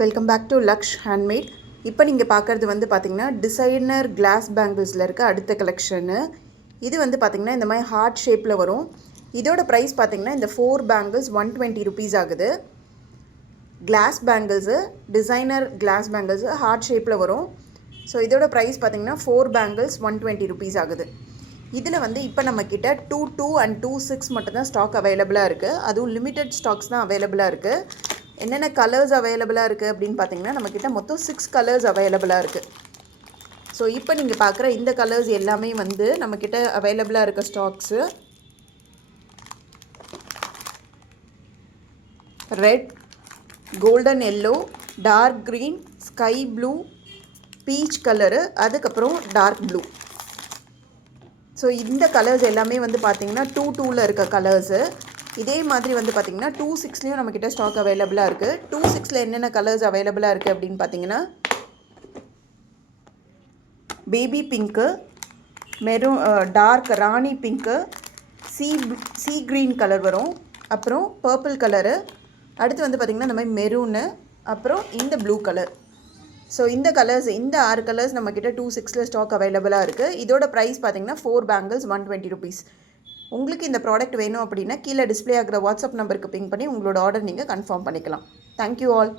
Welcome back to Laksh handmade. இப்போ நீங்கள் பார்க்குறது வந்து பார்த்திங்கன்னா டிசைனர் கிளாஸ் பேங்கிள்ஸில் இருக்க அடுத்த கலெக்ஷனு. இது வந்து பார்த்திங்கன்னா இந்த மாதிரி ஹார்ட் ஷேப்பில் வரும். இதோட ப்ரைஸ் பார்த்திங்கன்னா இந்த 4 பேங்கிள்ஸ் 120 ருபீஸ் ஆகுது. Glass bangles, designer glass bangles heart ஷேப்பில் வரும். ஸோ இதோட ப்ரைஸ் பார்த்திங்கன்னா 4 பேங்கிள்ஸ் 120 ருபீஸ் ஆகுது. இதில் வந்து இப்போ நம்மக்கிட்ட 2 அண்ட் 2 மட்டும்தான் ஸ்டாக் அவைலபிளாக இருக்குது. அதுவும் லிமிட்டட் ஸ்டாக்ஸ் தான் அவைலபிளாக இருக்குது. என்னென்ன கலர்ஸ் அவைலபிளாக இருக்குது அப்படின்னு பார்த்தீங்கன்னா நம்மக்கிட்ட மொத்தம் 6 கலர்ஸ் அவைலபிளாக இருக்குது. ஸோ இப்போ நீங்கள் பார்க்குற இந்த கலர்ஸ் எல்லாமே வந்து நம்மக்கிட்ட அவைலபிளாக இருக்க stocks. Red, golden yellow, dark green, sky blue, peach colour, அதுக்கப்புறம் டார்க் ப்ளூ. ஸோ இந்த கலர்ஸ் எல்லாமே வந்து பார்த்திங்கன்னா 2 இருக்க கலர்ஸு. இதே மாதிரி வந்து பார்த்திங்கன்னா 2 நம்மக்கிட்ட ஸ்டாக் அவைலபிளாக இருக்குது. 2 என்னென்ன கலர்ஸ் அவைலபிளாக இருக்குது அப்படின்னு பார்த்தீங்கன்னா பேபி பிங்க்கு, மெரூன், டார்க் ராணி பிங்க்கு, சீ க்ரீன் கலர் வரும், அப்புறம் பர்பிள் கலரு, அடுத்து வந்து பார்த்திங்கன்னா இந்த மாதிரி மெரூனு, அப்புறம் இந்த ப்ளூ கலர். ஸோ இந்த கலர்ஸ், இந்த 6 கலர்ஸ் நம்மக்கிட்ட 2 ஸ்டாக் அவைலபிளாக இருக்குது. இதோட ப்ரைஸ் பார்த்திங்கன்னா 4 பேங்கிள்ஸ் 120 ருபீஸ். உங்களுக்கு இந்த ப்ராடக்ட் வேணும் அப்படின்னா கீழே டிஸ்பிளே ஆகிற வாட்ஸ்அப் நம்பருக்கு பிங் பண்ணி உங்களோட ஆர்டர் நீங்கள் கன்ஃபார்ம் பண்ணிக்கலாம். Thank you all.